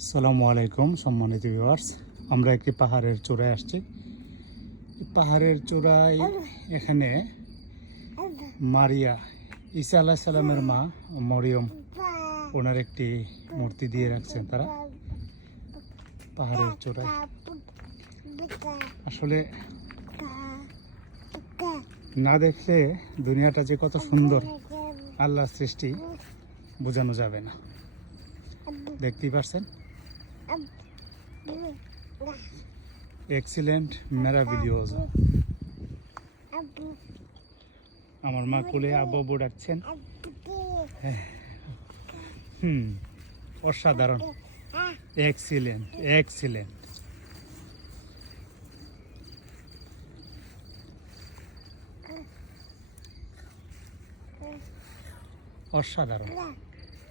আসসালামু আলাইকুম সম্মানিত ভিউয়ার্স, আমরা একটি পাহাড়ের চূড়ায় আসছি। পাহাড়ের চূড়ায় এখানে মারিয়া ঈসা আলাইহিস সালামের মা মরিয়ম ওনার একটি মূর্তি দিয়ে রাখছেন তারা পাহাড়ের চূড়ায়। আসলে না দেখলে দুনিয়াটা যে কত সুন্দর আল্লাহর সৃষ্টি বোঝানো যাবে না। দেখতেই পারছেন, এক্সিলেন্ট মেরাভিলিওজ। আমার মা কোলে আব্বু আব্বু ডাকছেন। অসাধারণ, এক্সিলেন্ট এক্সিলেন্ট। অসাধারণ।